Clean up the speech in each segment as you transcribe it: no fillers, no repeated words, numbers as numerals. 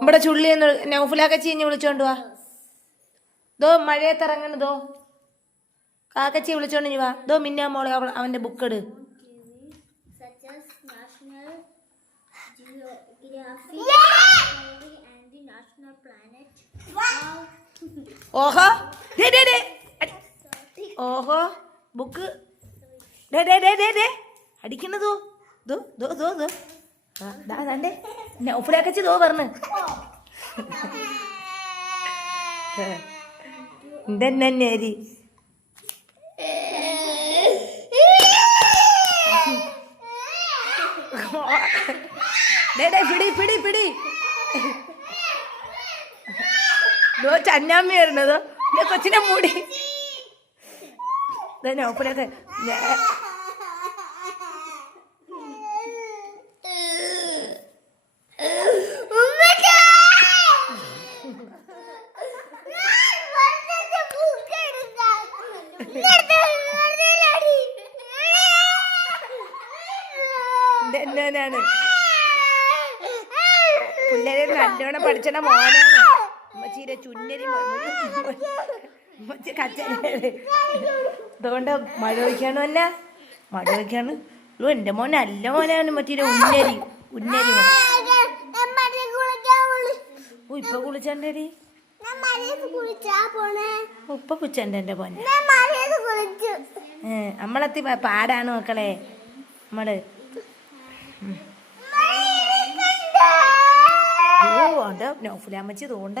ഇവിടെ ചുള്ളി നൗഫലാക്ക ചീഞ്ഞ് വിളിച്ചോണ്ട് വാ. ദോ മഴയത്തിറങ്ങണതോ കാക്കച്ചി വിളിച്ചോണ്ട് വാ. ദോ മിന്നാ മോളെ അവന്റെ ബുക്ക് എടു. ഓഹോ ഓഹോ ബുക്ക് അടിക്കണതോ ദോ ദോ ദോ ദോ ദാണ്ടേ നൗഫലാക്കച്ചി ദോ പറഞ്ഞ് എന്തെന്നേരി പിടി പിടി പിടി ദോ ചന്നാമ്മ വരുന്നതോ കൊച്ചിനെ മൂടി നൗഫലൊക്കെ എന്നാണ് പിള്ളേരെ നല്ലോണം പഠിച്ചണ മോനാണ്. ഉമ്മച്ചീരെ ചുന്നരി കച്ചറ അതുകൊണ്ട് മഴ ഒഴിക്കാണോ അല്ല മഴ ഒഴിക്കാണ്. എൻ്റെ മോൻ നല്ല മോനാണ്. മറ്റേ ഉന്നരി ഉന്നരി മോൻ. ഇപ്പൊ കുളിച്ചണ്ടേടി ഉപ്പ കുച്ചണ്ട എൻ്റെ മോനെ. നമ്മളെത്തി പാടാണ് മക്കളെ നമ്മള്. നൗഫലാമ്മച്ചി തോണ്ട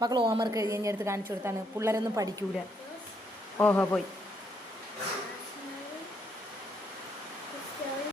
മക്കൾ ഹോംവർക്ക് എഴുതി കഴിഞ്ഞെടുത്ത് കാണിച്ചു കൊടുത്താണ്. പിള്ളേരൊന്നും പഠിക്കൂല. ഓഹോ പോയി.